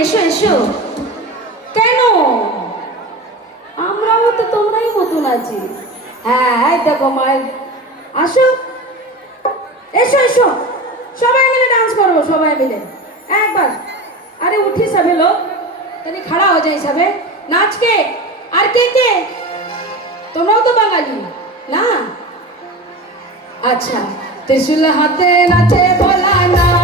এসো এসো। কেন? আমরাও তো তোমরাই মতন আছি। হ্যাঁ এই দেখো মায়ের, আসো এসো এসো, সবাই মিলে ডান্স করবো, সবাই মিলে একবার। अरे उठी सभी लोग, तनी खड़ा हो जाए सबे नाच के। আর কে কে? তোমরাও তো বাঙালি না? আচ্ছা, ত্রিশূল হাতে নাচে ভোলা না।